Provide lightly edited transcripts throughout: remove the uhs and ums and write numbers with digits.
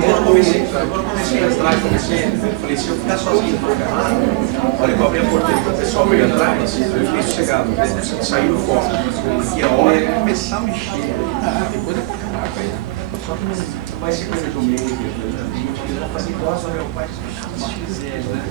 quando comecei a entrar, eu falei, se eu ficar sozinho no lugar, olha que eu abri a porta e o pessoal veio atrás, eu fiquei sossegado, saiu do foco. E a hora é começar a mexer, tem coisa pra caraca aí. Só que não vai ser coisa do meio, eles vão fazer igual ao meu pai, se quiser, né?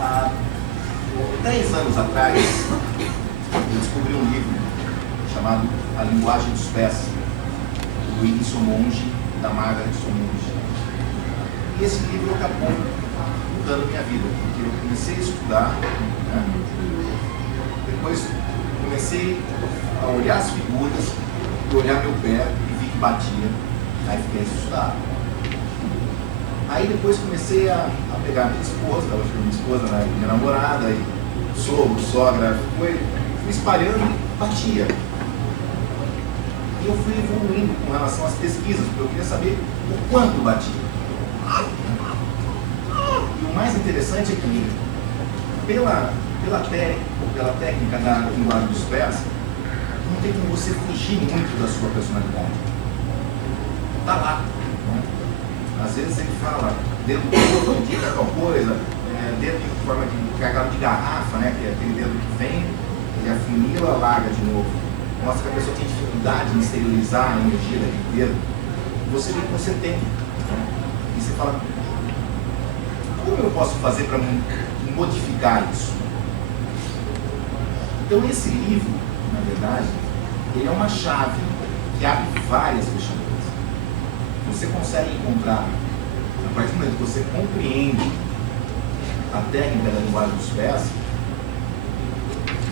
Há 10 anos atrás, eu descobri um livro chamado A Linguagem dos Pés, do Whindersson Monge e da Margaret Monge. E esse livro acabou mudando minha vida, porque eu comecei a estudar, né? Depois comecei a olhar as figuras, e olhar meu pé e vi que batia, aí fiquei assustado. Aí depois comecei a pegar minha esposa, ela foi minha esposa, né, minha namorada, e sogro, sogra, fui espalhando e batia. E eu fui evoluindo com relação às pesquisas, porque eu queria saber o quanto batia. E o mais interessante é que, pela técnica da linguagem dos pés, não tem como você fugir muito da sua personalidade. Está lá. Né? Às vezes ele fala, dedo todo indica tal coisa, dedo em forma de gargalo de garrafa, né? Que é aquele dedo que vem e afunila, larga de novo. Mostra que a pessoa tem dificuldade em esterilizar a energia daquele dedo. Você vê que você tem. Né? E você fala, como eu posso fazer para modificar isso? Então esse livro, na verdade, ele é uma chave que abre várias fechaduras. Você consegue encontrar, a partir do momento que você compreende a técnica da linguagem dos pés,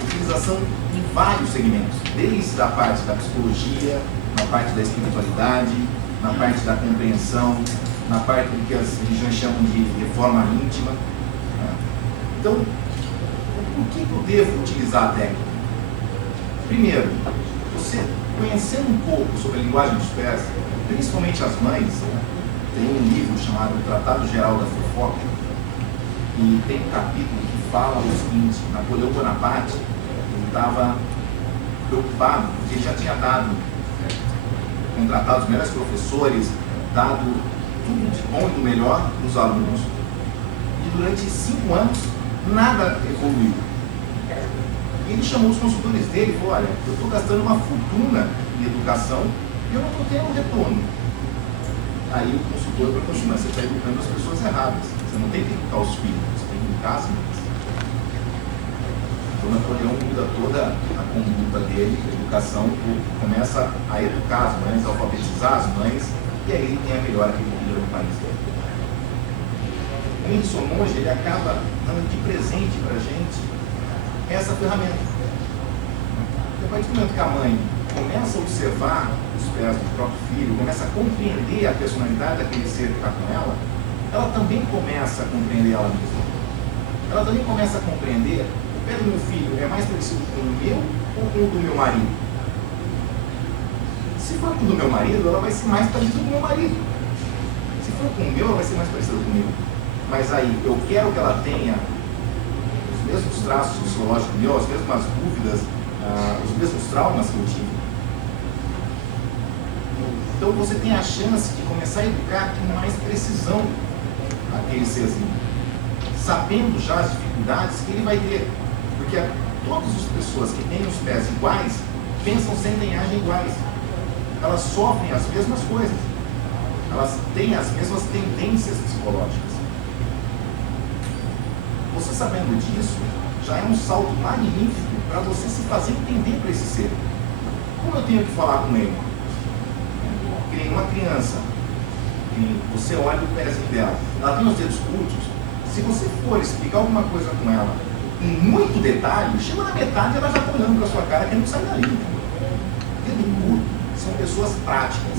utilização em vários segmentos, desde a parte da psicologia, na parte da espiritualidade, na parte da compreensão, na parte do que as religiões chamam de reforma íntima. Né? Então, por que eu devo utilizar a técnica? Primeiro, você conhecendo um pouco sobre a linguagem dos pés, principalmente as mães, né? Tem um livro chamado Tratado Geral da Fofoca, e tem um capítulo que fala o seguinte: Napoleão Bonaparte, ele estava preocupado, porque ele já tinha contratado os melhores professores, dado tudo de bom e do melhor para os alunos, e durante 5 anos nada evoluiu. E ele chamou os consultores dele e falou: olha, eu estou gastando uma fortuna em educação e eu não estou tendo retorno. Aí o consultor falou assim: mas você está educando as pessoas erradas, você não tem que educar os filhos, você tem que educar as mães. Então Napoleão muda toda a conduta dele, a educação, começa a educar as mães, a alfabetizar as mães, e aí ele tem a melhora que ele no país dele. O Whindersson Monge, ele acaba dando de presente para a gente essa ferramenta. A partir do momento que a mãe começa a observar os pés do próprio filho, começa a compreender a personalidade daquele ser que está com ela, ela também começa a compreender ela mesma. Ela também começa a compreender: o pé do meu filho é mais parecido com o meu ou com o do meu marido? Se for com o do meu marido, ela vai ser mais parecida com o meu marido. Se for com o meu, ela vai ser mais parecida comigo. Mas aí, eu quero que ela tenha os mesmos traços psicológicos meus, as mesmas dúvidas, os mesmos traumas que eu tive. Então você tem a chance de começar a educar com mais precisão aquele serzinho, sabendo já as dificuldades que ele vai ter. Porque todas as pessoas que têm os pés iguais pensam, sentem e agem iguais. Elas sofrem as mesmas coisas. Elas têm as mesmas tendências psicológicas. Você sabendo disso, já é um salto magnífico para você se fazer entender para esse ser. Como eu tenho que falar com ele? Que nem uma criança, que você olha o pezinho dela, ela tem os dedos curtos. Se você for explicar alguma coisa com ela com muito detalhe, chega na metade e ela já está olhando para a sua cara que não sai dali. Dedo curto. Se são pessoas práticas.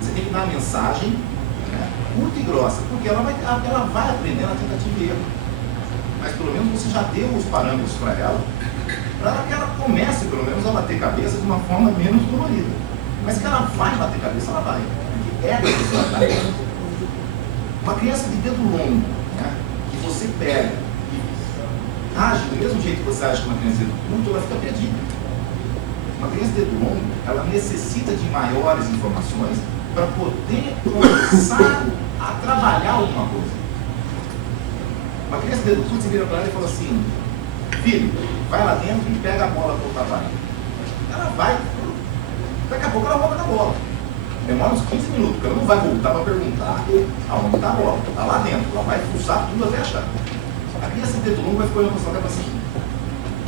Você tem que dar a mensagem, né, curta e grossa, porque ela vai aprender na tentativa e erro. Mas pelo menos você já deu os parâmetros para ela que ela comece pelo menos a bater cabeça de uma forma menos dolorida. Mas que ela vai bater cabeça, ela vai. Porque é a necessidade. Uma criança de dedo longo, né, que você pega e age do mesmo jeito que você age com uma criança de dedo curto, ela fica perdida. Uma criança de dedo longo, ela necessita de maiores informações para poder começar a trabalhar alguma coisa. Uma criança de dedo curto, você vira para ela e fala assim: filho, vai lá dentro e pega a bola para o trabalho. Ela vai, daqui a pouco ela volta com a bola. Demora uns 15 minutos, porque ela não vai voltar para perguntar aonde está a bola. Está lá dentro, ela vai pulsar tudo até achar. A criança de dedo longo vai ficar olhando para sua cara assim: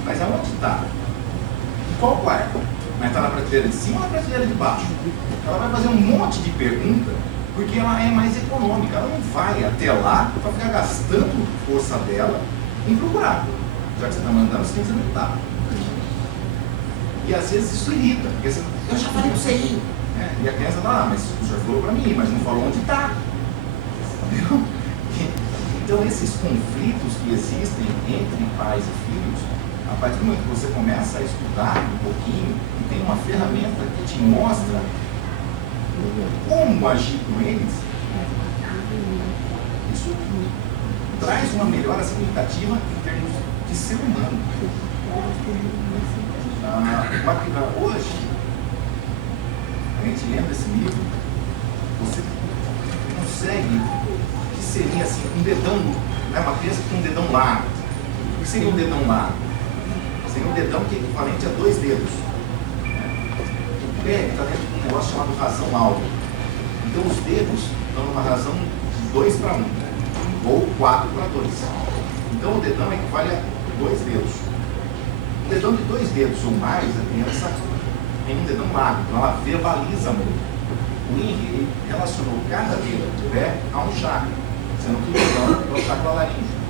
mas aonde está? Em qual quarto? Mas está na prateleira de cima ou na prateleira de baixo? Ela vai fazer um monte de perguntas, porque ela é mais econômica. Ela não vai até lá para ficar gastando força dela em procurar. Já que você está mandando, você tem que se alimentar. E às vezes isso irrita, porque você, eu já falei para você ir. E a criança fala: mas o senhor falou para mim, mas não falou onde está. Entendeu? Então esses conflitos que existem entre pais e filhos, a partir do momento que você começa a estudar um pouquinho e tem uma ferramenta que te mostra como agir com eles, isso traz uma melhora significativa em termos de ser humano. Hoje, a gente lendo esse livro, você consegue, que seria assim, um dedão, né, uma criança com um dedão largo. O que seria um dedão largo? Seria um dedão que é equivalente a 2 dedos. O pé está dentro de um negócio chamado razão alta. Então os dedos estão numa razão de 2 para 1, ou 4 para 2. Então o dedão equivale a 2 dedos. Um dedão de 2 dedos ou mais, a criança tem um dedão largo, então ela verbaliza muito. O Henry relacionou cada dedo do pé a um chakra, sendo que o dedão é o chakra laríngeo.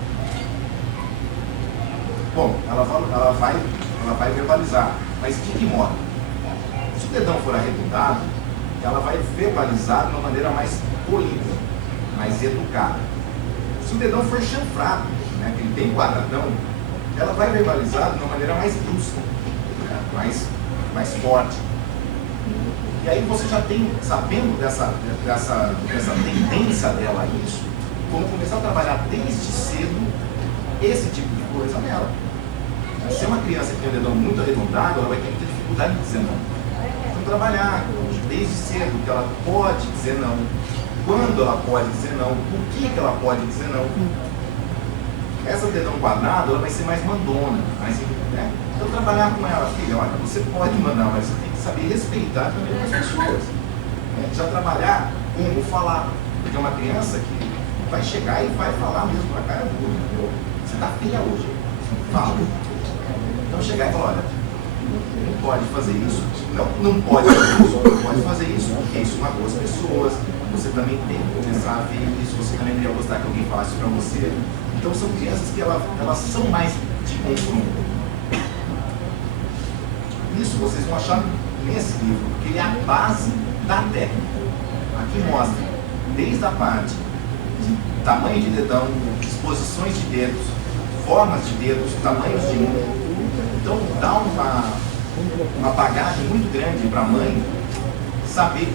Bom, ela vai verbalizar, mas de que modo? Se o dedão for arredondado, ela vai verbalizar de uma maneira mais polida, mais educada. Se o dedão for chanfrado, né, que ele tem quadradão, ela vai verbalizar de uma maneira mais brusca, né, mais forte. E aí você já tem, sabendo dessa tendência dela a isso, como começar a trabalhar desde cedo esse tipo de coisa nela. Se é uma criança que tem o dedão muito arredondado, ela vai ter muita dificuldade de dizer não. Então trabalhar desde cedo que ela pode dizer não, quando ela pode dizer não, por que ela pode dizer não. Essa dedão quadrado, ela vai ser mais mandona, né? Então trabalhar com ela: filha, olha, você pode mandar, mas você tem que saber respeitar também as pessoas. Já trabalhar como falar, porque é uma criança que vai chegar e vai falar mesmo na cara do outro: você está feia hoje, fala. Então chegar e falar: olha, não pode fazer isso, não pode fazer isso, não pode fazer isso, porque isso magoa as pessoas, você também tem que começar a ver isso, você também não ia gostar que alguém falasse para você. Então são crianças que elas são mais de confronto. Isso vocês vão achar nesse livro, porque ele é a base da técnica. Aqui mostra desde a parte de tamanho de dedão, disposições de dedos, formas de dedos, tamanhos de unha. Então dá uma bagagem muito grande para a mãe saber